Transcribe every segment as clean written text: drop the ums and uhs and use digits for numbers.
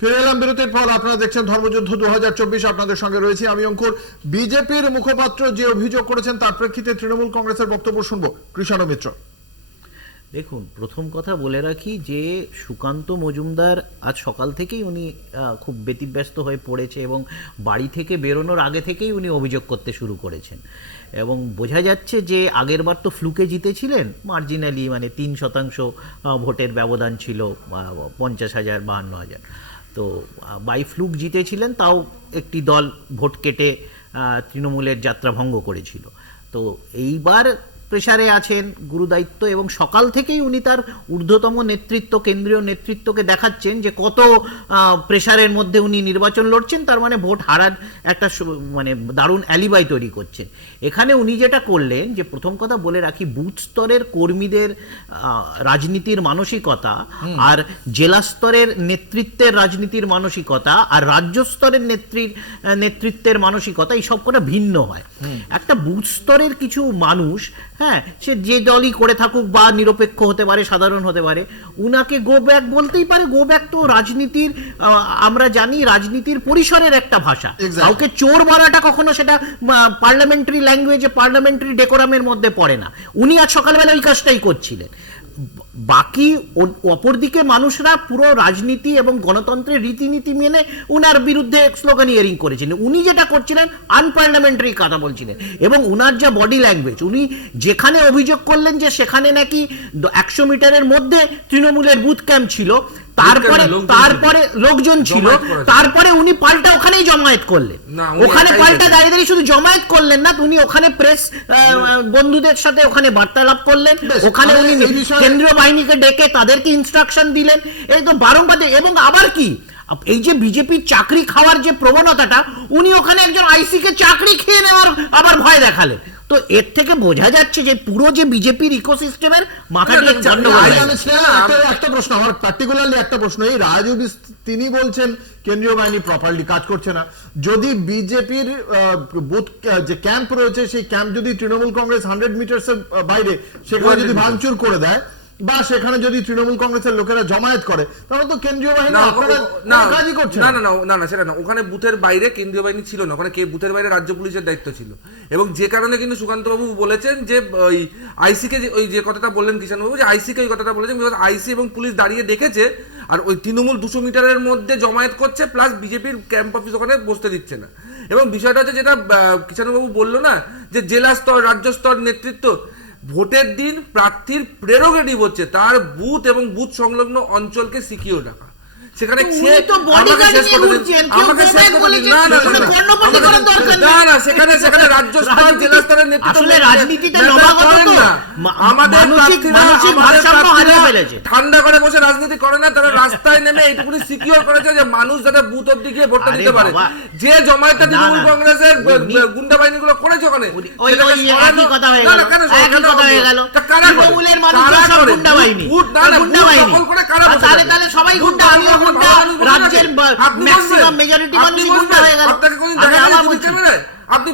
ফিরে এলাম বিরতির পর। আপনারা দেখছেন ধর্মযুদ্ধ 2024, আপনাদের সঙ্গে রয়েছি আমি অঙ্কুর। বিজেপির মুখপাত্র যে অভিযোগ করেছেন তার প্রেক্ষিতে তৃণমূল কংগ্রেসের বক্তব্য শুনবো। কৃষাণ মিত্র, দেখুন, প্রথম কথা বলে রাখি যে সুকান্ত মজুমদার আজ সকাল থেকেই উনি খুব ব্যতিব্যস্ত হয়ে পড়েছে এবং বাড়ি থেকে বেরোনোর আগে থেকেই উনি অভিযোগ করতে শুরু করেছেন এবং বোঝা যাচ্ছে যে আগের বার তো ফ্লুকে জিতেছিলেন মার্জিনালি, মানে 3% ভোটের ব্যবধান ছিল, 50,000 52,000। তো বাই ফ্লুক জিতেছিলেন, তাও একটি দল ভোট কেটে তৃণমূলের যাত্রা ভঙ্গ করেছিল। তো এইবার প্রেসারে আছেন, গুরুদায়িত্ব, এবং সকাল থেকেই উনি তার ঊর্ধ্বতম নেতৃত্ব, কেন্দ্রীয় নেতৃত্বকে দেখাচ্ছেন যে কত প্রেসারের মধ্যে উনি নির্বাচন লড়ছেন, তার মানে ভোট হারার একটা মানে দারুণ অ্যালিবাই তৈরি করছেন। এখানে উনি যেটা করলেন, যে প্রথম কথা বলে রাখি, বুথ স্তরের কর্মীদের রাজনীতির মানসিকতা আর জেলা স্তরের নেতৃত্বের রাজনীতির মানসিকতা আর রাজ্য স্তরের নেতৃত্বের মানসিকতা এই সব কটা ভিন্ন হয়। একটা বুথ স্তরের কিছু মানুষ, হ্যাঁ, সে যে দলই করে থাকুক বা নিরপেক্ষ হতে পারে, সাধারণ হতে পারে, উনাকে গো ব্যাক বলতেই পারে। গো ব্যাক তো রাজনীতির, আমরা জানি, রাজনীতির পরিসরের একটা ভাষা। কাউকে চোর বলাটা কখনো সেটা পার্লামেন্টারি ল্যাঙ্গুয়েজে, পার্লামেন্টারি ডেকোরামের মধ্যে পড়ে না। উনি আজ সকালবেলা ওই কাজটাই করছিলেন। বাকি অপরদিকে মানুষরা পুরো রাজনীতি এবং গণতন্ত্রের রীতিনীতি মেনে উনার বিরুদ্ধে স্লোগানিয়ারিং করেছিলেন। উনি যেটা করছিলেন আনপার্লামেন্টারি কথা বলছিলেন, এবং উনার যা বডি ল্যাঙ্গুয়েজ, উনি যেখানে অভিযোগ করলেন যে সেখানে নাকি 100 মিটারের মধ্যে তৃণমূলের বুথ ক্যাম্প ছিল, তারপরে লোকজন ছিল, তারপরে উনি পাল্টা ওখানেই জমায়েত করলেন। ওখানে পাল্টা দাঁড়িয়ে দাঁড়িয়ে শুধু জমায়েত করলেন না, উনি ওখানে প্রেস বন্ধুদের সাথে ওখানে বার্তালাপ করলেন, ওখানে উনি কেন্দ্রীয় বাহিনীকে ডেকে তাদেরকে ইনস্ট্রাকশন দিলেন। এই তো বারংবার। এবং আবার কি, এই যে বিজেপির চাকরি খাওয়ার যে প্রবণতাটা, উনি ওখানে একজন আইসি কে চাকরি খেয়ে নেওয়ার আবার ভয় দেখালেন। তো এর থেকে বোঝা যাচ্ছে যে পুরো যে বিজেপির ইকোসিস্টেমের মাথাটা একটা প্রশ্ন আমার, পার্টিকুলারলি একটা প্রশ্ন। এই রাজু তিনি বলছেন কেন্দ্রীয় বাহিনী প্রপারলি কাজ করছে না। যদি বিজেপির বুথ যে ক্যাম্প রয়েছে, সেই ক্যাম্প যদি তৃণমূল কংগ্রেস 100 মিটারের বাইরে সেখানে যদি ভাঙচুর করে দেয়, বা সেখানে যদি তৃণমূল কংগ্রেসের লোকেরা জমায়েত করে, তাহলে তো কেন্দ্রীয় বাহিনী কাজই করছে না। না সেটা না, ওখানে বুথের বাইরে কেন্দ্রীয় বাহিনী ছিল না, ওখানে বুথের বাইরে রাজ্য পুলিশের দায়িত্ব ছিল। এবং যে কারণে কিন্তু সুকান্ত বাবু বলেছেন যে ওই আইসিকে, ওই যে কথাটা বললেন কিষাণ বাবু, যে আইসিকে ওই কথাটা বলেছেন, আইসি এবং পুলিশ দাঁড়িয়ে দেখেছে, আর ওই তৃণমূল 200 মিটারের মধ্যে জমায়েত করছে, প্লাস বিজেপির ক্যাম্প অফিস ওখানে বসতে দিচ্ছে না। এবং বিষয়টা হচ্ছে, যেটা কিষাণ বাবু বললো না, যে জেলা স্তর, রাজ্য স্তর নেতৃত্ব, ভোটের দিন প্রার্থীর প্রেরোগেটিভ হচ্ছে তার বুথ এবং বুথ সংলগ্ন অঞ্চলকে সিকিউর রাখা। সেখানে সেখানে রাজ্য স্তর, জেলা স্তরের নেতৃত্ব ঠান্ডা করে বসে রাজনীতি করে না, তারা রাস্তায় নেমে এইটুকুনি সিকিউর করেছে যে মানুষ যাতে বুথ অব্দি গিয়ে ভোটটা দিতে পারে। যে জমায়েতটা তৃণমূল কংগ্রেসের গুন্ডা বাহিনী গুলো করেছে ওখানে, আপনি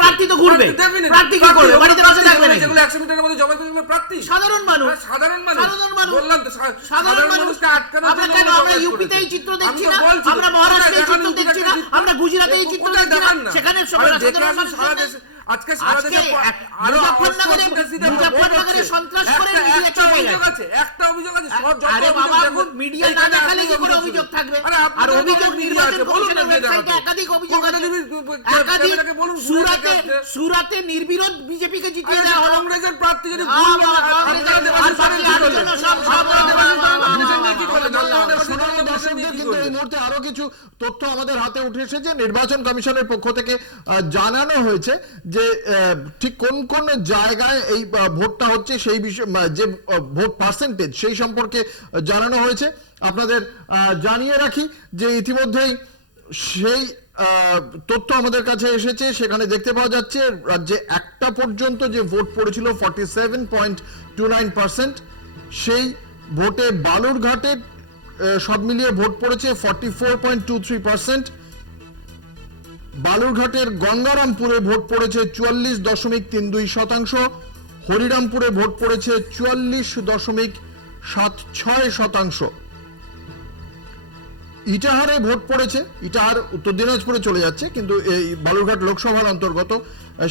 প্রার্থী তো ঘুরবে, প্রার্থী কি করবে, বাড়িতে বসে থাকবে না, যেগুলো 100 মিটারের মধ্যে জমা করে প্রার্থী সাধারণ মানুষ, বললাম তো, সাধারণ মানুষকে আটকানোর জন্য আমরা ইউপিতেই চিত্র দেখছি না, আমরা মহারাষ্ট্রে চিত্র দেখছি না, আমরা গুজরাটে এই চিত্র দেখছি না, সেখানে সারা দেশে আজকে সারা দেশে আরো মুজফ্ফরনগরে সন্ত্রাস করে মিডিয়া চলে গেছে। একটা অভিযোগ আছে, আরে বাবা, মিডিয়া না দেখালে কি করে অভিযোগ থাকবে? আর অভিযোগ নির্বাচন কমিশনের ওয়েবসাইটে একাধিক অভিযোগ আছে, সুরাতে নির্বিরোধ বিজেপিকে জিতিয়ে দেওয়া হলো। কংগ্রেসের প্রার্থী যদি এই মুহূর্তে আরো কিছু তথ্য আমাদের হাতে উঠে এসেছে। নির্বাচন কমিশনের পক্ষ থেকে জানানো হয়েছে যে ঠিক কোন কোন জায়গায় এই ভোটটা হচ্ছে, সেই বিষয়ে যে ভোট পার্সেন্টেজ সেই সম্পর্কে জানানো হয়েছে। আপনাদের জানিয়ে রাখি যে ইতিমধ্যেই সেই তথ্য আমাদের কাছে এসেছে। সেখানে দেখতে পাওয়া যাচ্ছে রাজ্যে একটা পর্যন্ত যে ভোট পড়েছিল 47.29%, সেই ভোটে বালুরঘাটে সব মিলিয়ে ভোট পড়েছে 44.23%। বালুরঘাটের গঙ্গারামপুরে ভোট পড়েছে 44.32%। হরিরামপুরে ভোট পড়েছে 44.62%। 0.76%। ইটাহারে ভোট পড়েছে, ইটাহার উত্তর দিনাজপুরে চলে যাচ্ছে কিন্তু এই বালুরঘাট লোকসভার অন্তর্গত,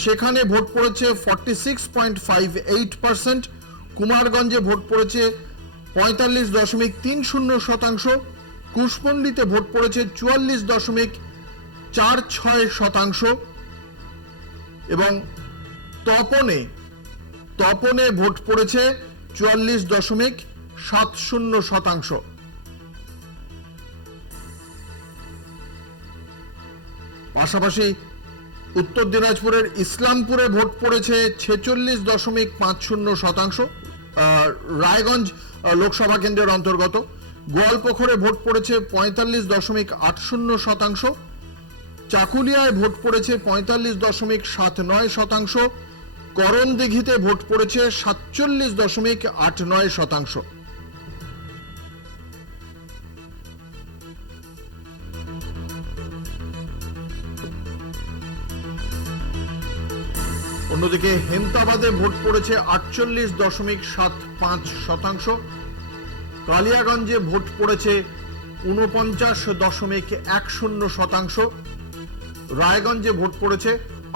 সেখানে ভোট পড়েছে 46.58%। কুমারগঞ্জে ভোট পড়েছে 45.30%। কুশমন্ডিতে ভোট পড়েছে 44.46%। এবং তপনে ভোট পড়েছে 44.70%। পাশাপাশি উত্তর দিনাজপুরের ইসলামপুরে ভোট পড়েছে 46.50%। রায়গঞ্জ লোকসভা কেন্দ্রের অন্তর্গত। গোয়ালপুকুরে ভোট পড়েছে 45.80%। চাকুলিয়ায় ভোট পড়েছে 45.79%। করণদিঘিতে ভোট পড়েছে 47.89%। অন্যদিকে হেমতাবাদে ভোট পড়েছে 48.75%। কালিয়াগঞ্জে ভোট পড়েছে 49.10%। রায়গঞ্জে ভোট পড়েছে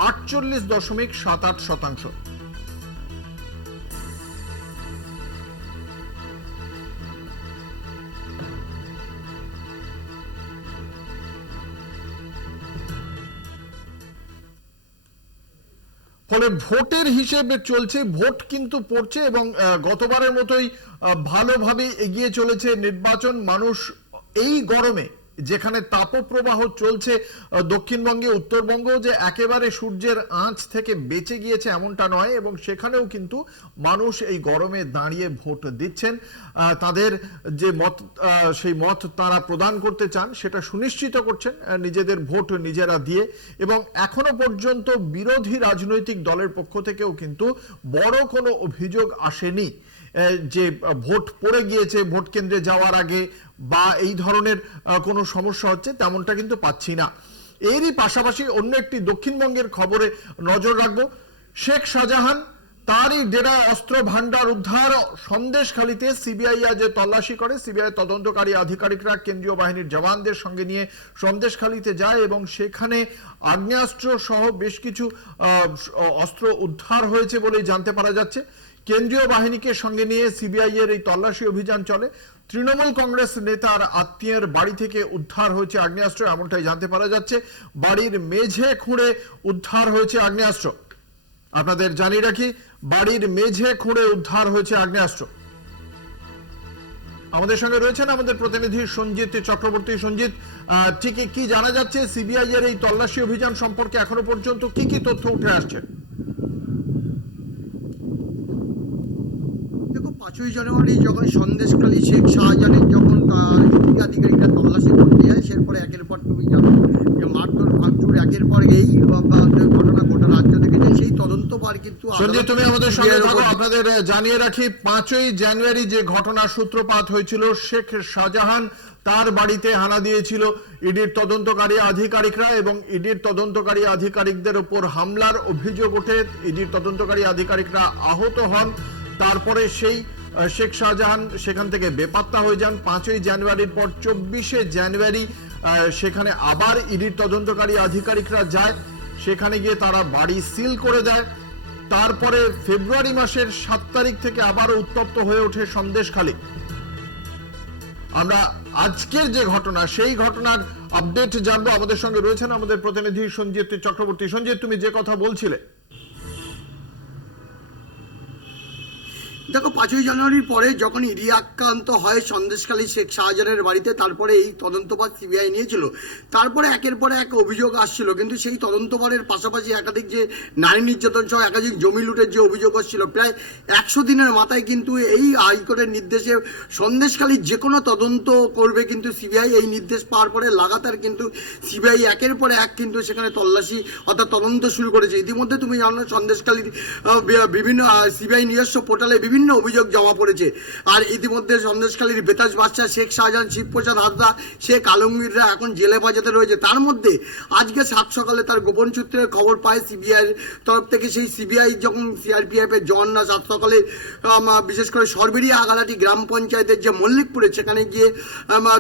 48.78%। ফলে ভোটের হিসেবে চলছে, ভোট কিন্তু পড়ছে এবং গতবারের মতোই ভালোভাবে এগিয়ে চলেছে নির্বাচন। মানুষ এই গরমে যেখানে তাপপ্রবাহ চলছে দক্ষিণবঙ্গে, উত্তরবঙ্গ যে একেবারে সূর্যের আঁচ থেকে বেঁচে গিয়েছে এমনটা নয়, এবং সেখানেও কিন্তু মানুষ এই গরমে দাঁড়িয়ে ভোট দিচ্ছেন। তাদের যে মত, সেই মত তারা প্রদান করতে চান সেটা সুনিশ্চিত করছেন নিজেদের ভোট নিজেরা দিয়ে। এবং এখনো পর্যন্ত বিরোধী রাজনৈতিক দলের পক্ষ থেকেও কিন্তু বড় কোনো অভিযোগ আসেনি যে ভোট পড়ে গিয়েছে ভোট কেন্দ্রে যাওয়ার আগে বা এই ধরনের কোনো সমস্যা হচ্ছে, তেমনটা কিন্তু পাচ্ছি না। এরই পাশাপাশি অন্য একটি দক্ষিণবঙ্গের খবরে নজর রাখবো। শেখ শাহজাহান তারই ডেরায় অস্ত্র ভান্ডার উদ্ধার। সন্দেশখালীতে সিবিআই আজ তল্লাশি করে। সিবিআই তদন্তকারী আধিকারিকরা কেন্দ্রীয় বাহিনীর জওয়ানদের সঙ্গে নিয়ে সন্দেশখালীতে যায় এবং সেখানে আগ্নেয়াস্ত্র সহ বেশ কিছু অস্ত্র উদ্ধার হয়েছে বলেই জানতে পারা যাচ্ছে। কেন্দ্রীয় বাহিনীকে সঙ্গে নিয়ে সিবিআই এর এই তল্লাশি অভিযান চলে। তৃণমূল কংগ্রেস নেতার আত্মীয়ের বাড়ি থেকে উদ্ধার হয়েছে আগ্নেয়াস্ত্র, এমনটাই জানতে পারা যাচ্ছে। বাড়ির মেঝে খুঁড়ে উদ্ধার হয়েছে আগ্নেয়াস্ত্র। আপনাদের জানিয়ে রাখি, বাড়ির মেঝে খুঁড়ে উদ্ধার হয়েছে আগ্নেয়াস্ত্র। আমাদের সঙ্গে রয়েছেন আমাদের প্রতিনিধি সঞ্জিত চক্রবর্তী। সঞ্জিত, ঠিক কি জানা যাচ্ছে সিবিআই এর এই তল্লাশি অভিযান সম্পর্কে? এখনো পর্যন্ত কি কি তথ্য উঠে আসছে? 5ই জানুয়ারি যখন সন্দেশখালী শেখ শাহজাহানের যখন আধিকারিকরা তল্লাশি করতে যায়, সেরপরে একের পর তুমি জানো যে মারধর ভাঙচুর একের পর এই ঘটনা গোটা রাজ্য দেখেছে। সেই তদন্তভার কিন্তু সঞ্জয়, তুমি আমাদের সঙ্গে থাকো। আপনাদের জানিয়ে রাখি, 5ই জানুয়ারি যে ঘটনার সূত্রপাত হয়েছিল, শেখ শাহজাহান তার বাড়িতে হানা দিয়েছিল ইডির তদন্তকারী আধিকারিকরা এবং ইডির তদন্তকারী আধিকারিকদের উপর হামলার অভিযোগ ওঠে। ইডির তদন্তকারী আধিকারিকরা আহত হন। তারপরে সেই শেখ শাহজাহান সেখান থেকে বেপাত্তা হয়ে যান। 5ই জানুয়ারির পর 24শে জানুয়ারি সেখানে আবার ইডির তদন্তকারী আধিকারিকরা যায়। সেখানে গিয়ে তারা বাড়ি সিল করে দেয়। তারপরে ফেব্রুয়ারি মাসের 7 তারিখ থেকে আবারও উত্তপ্ত হয়ে ওঠে সন্দেশখালী। আমরা আজকের যে ঘটনা, সেই ঘটনার আপডেট জানবো। আমাদের সঙ্গে রয়েছেন আমাদের প্রতিনিধি সঞ্জিত চক্রবর্তী। সঞ্জিত, তুমি যে কথা বলছিলে। দেখো, 5ই জানুয়ারির পরে যখন ইডি আক্রান্ত হয় সন্দেশখালী শেখ শাহজাহানের বাড়িতে, তারপরে এই তদন্তভার সিবিআই নিয়েছিল। তারপরে একের পর এক অভিযোগ আসছিল, কিন্তু সেই তদন্তভারের পাশাপাশি একাধিক যে নারী নির্যাতন সহ একাধিক জমি লুটের যে অভিযোগ আসছিল, প্রায় 100 দিনের মাথায় কিন্তু এই হাইকোর্টের নির্দেশে সন্দেশখালীর যে কোনো তদন্ত করবে কিন্তু সিবিআই। এই নির্দেশ পাওয়ার পরে লাগাতার কিন্তু সিবিআই একের পর এক কিন্তু সেখানে তল্লাশি অর্থাৎ তদন্ত শুরু করেছে। ইতিমধ্যে তুমি জানো সন্দেশখালীর বিভিন্ন সিবিআই নিজস্ব পোর্টালে বিভিন্ন বিভিন্ন অভিযোগ জমা পড়েছে। আর ইতিমধ্যে সন্দেশখালীর বেতাজ বাদশাহ, শেখ শাহজাহান, শিবপ্রসাদ হাসদা, শেখ আলমগীররা এখন জেলে বাজাতে রয়েছে। তার মধ্যে আজকে সাত সকালে তার গোপন সূত্রের খবর পায় সিবিআই তরফ থেকে। সেই সিবিআই যখন সিআরপিএফ এর জওয়ানরা সাত সকালে বিশেষ করে সরবেরিয়া আগালাটি গ্রাম পঞ্চায়েতের যে মল্লিকপুরে সেখানে গিয়ে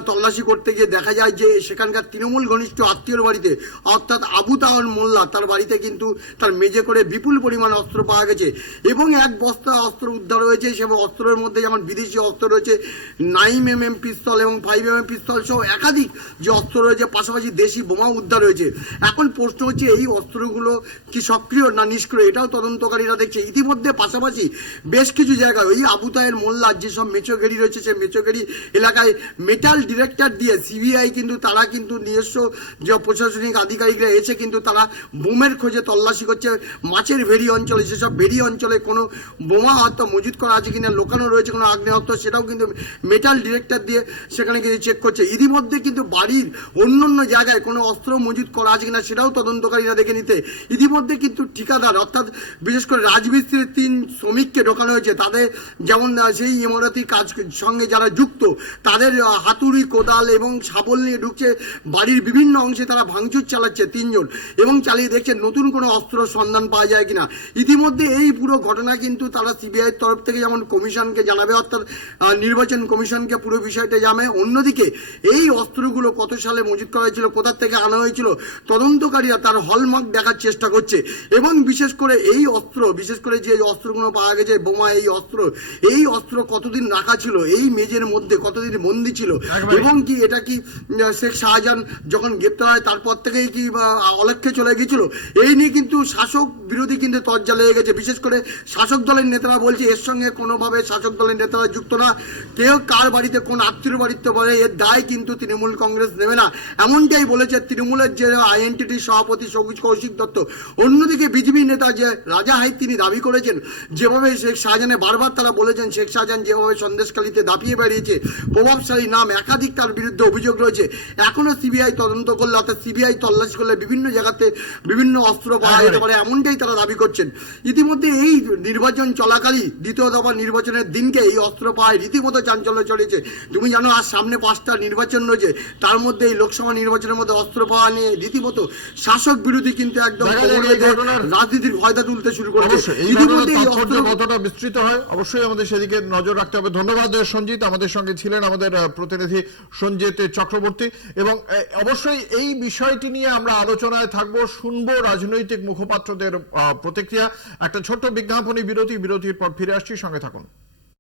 তল্লাশি করতে গিয়ে দেখা যায় যে সেখানকার তৃণমূল ঘনিষ্ঠ আত্মীয়র বাড়িতে, অর্থাৎ আবু তাহর মোল্লা, তার বাড়িতে কিন্তু তার মেজে করে বিপুল পরিমাণ অস্ত্র পাওয়া গেছে এবং এক বস্তা অস্ত্র উদ্ধার হয়েছে। সে অস্ত্রের মধ্যে যেমন বিদেশি অস্ত্র রয়েছে, 9mm পিস্তল এবং 5mm পিস্তল সহ একাধিক যে অস্ত্র রয়েছে, পাশাপাশি দেশি বোমা উদ্ধার হয়েছে। এখন প্রশ্ন হচ্ছে এই অস্ত্রগুলো কি সক্রিয় না নিষ্ক্রিয়, এটাও তদন্তকারীরা দেখছে। ইতিমধ্যে পাশাপাশি বেশ কিছু জায়গায় ওই আবু তাহের মোল্লার যেসব মেচোগেড়ি রয়েছে, সেই মেচোগেড়ি এলাকায় মেটাল ডিটেক্টর দিয়ে সিবিআই কিন্তু তারা কিন্তু নিজস্ব যে প্রশাসনিক আধিকারিকরা এসে কিন্তু তারা বোমের খোঁজে তল্লাশি করছে। মাছের ভেড়ি অঞ্চলে, সেসব ভেড়ি অঞ্চলে কোনো বোমা হয়তো মজুত করা আছে কিনা, লোকানো রয়েছে কোনো আগ্নেয়াস্ত্র, সেটাও কিন্তু মেটাল ডিটেক্টর দিয়ে সেখানে কিন্তু চেক করছে। ইতিমধ্যে কিন্তু বাড়ির অন্য জায়গায় কোনো অস্ত্র মজুত করা আছে কিনা সেটাও তদন্তকারীরা দেখে নিতে। ইতিমধ্যে কিন্তু ঠিকাদার, অর্থাৎ বিশেষ করে রাজমিস্ত্রির 3 শ্রমিককে ঢোকানো হয়েছে। তাদের যেমন সেই ইমারতি কাজ সঙ্গে যারা যুক্ত, তাদের হাতুড়ি, কোদাল এবং শাবল নিয়ে ঢুকছে বাড়ির বিভিন্ন অংশে, তারা ভাঙচুর চালাচ্ছে 3 জন এবং চালিয়ে দেখছে নতুন কোনো অস্ত্র সন্ধান পাওয়া যায় কিনা। ইতিমধ্যে এই পুরো ঘটনা কিন্তু তারা সিবিআই তরফ থেকে যেমন কমিশনকে জানাবে, অর্থাৎ নির্বাচন কমিশনকে পুরো বিষয়টা জানাবে। অন্যদিকে এই অস্ত্রগুলো কত সালে মজুত করা হয়েছিল, কোথা থেকে আনা হয়েছিল, তদন্তকারীরা তার হলমার্ক দেখার চেষ্টা করছে। এবং বিশেষ করে এই অস্ত্র, বিশেষ করে যে অস্ত্রগুলো পাওয়া গেছে, বোমা, এই অস্ত্র কতদিন রাখা ছিল এই মেজের মধ্যে, কতদিন বন্দি ছিল, এবং কি এটা কি শেখ শাহজাহান যখন গ্রেপ্তার হয় তারপর থেকেই কি অলক্ষ্যে চলে গিয়েছিল, এই নিয়ে কিন্তু শাসক বিরোধী কিন্তু তরজা লেগে গেছে। বিশেষ করে শাসক দলের নেতারা বলছে এর সঙ্গে কোনোভাবে শাসক দলের নেতারা যুক্ত না, কেউ কার বাড়িতে কোন আত্মীয় বাড়িতে পারে এর দায় কিন্তু তৃণমূল কংগ্রেস নেবে না, এমনটাই বলেছে তৃণমূলের যে আইএনটিটি সভাপতি সবুজ কৌশিক দত্ত। অন্যদিকে বিজেপি নেতা যে রাজা হাইত, তিনি দাবি করেছেন যেভাবে শেখ শাহজাহানের, বারবার তারা বলেছেন শেখ শাহজাহান যেভাবে সন্দেশখালীতে দাপিয়ে বেরিয়েছে, প্রভাবশালী নাম একাধিক তার বিরুদ্ধে অভিযোগ রয়েছে। এখনো সিবিআই তদন্ত করলে, অর্থাৎ সিবিআই তল্লাশি করলে বিভিন্ন জায়গাতে বিভিন্ন অস্ত্র পাওয়া যেতে পারে, এমনটাই তারা দাবি করছেন। ইতিমধ্যে এই নির্বাচন চলাকালীন দ্বিতীয় দফা নির্বাচনের দিনকে এই অস্ত্র পাওয়ায় রীতিমতো চাঞ্চল্য চলেছে। তুমি জানো আজ সামনে 5টা নির্বাচন রয়েছে, তার মধ্যে এই লোকসভা নির্বাচনের মধ্যে অস্ত্র পাওয়া নিয়ে রীতিমতো শাসক বিরোধী কিন্তু একদম রাজনীতির ভয়দা তুলতে শুরু করেছে। ইতিমধ্যে এই অস্ত্র কতটা বিস্তৃত হয় অবশ্যই আমাদের সেদিকে নজর রাখতে হবে। ধন্যবাদ সঞ্জিত, আমাদের সঙ্গে ছিলেন আমাদের প্রতিনিধি সঞ্জিত চক্রবর্তী, এবং অবশ্যই এই বিষয়টি নিয়ে আমরা আলোচনায় থাকবো, শুনবো রাজনৈতিক মুখপাত্রদের প্রতিক্রিয়া। একটা ছোট্ট বিজ্ঞাপনী বিরতির পর ফিরে আসছি, সঙ্গে থাকুন।